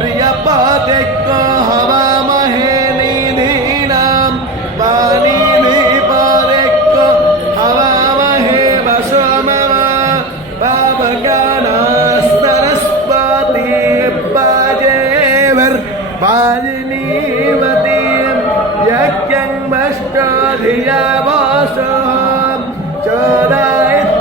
प्रियपातिको हवामहे निधीनां पानिधिपातिको हवामहे वसुमम पावगानास्तरस्वती पाजेवर्पाजिनीवतीं यज्ञं वष्टधिया वासः चोदायित्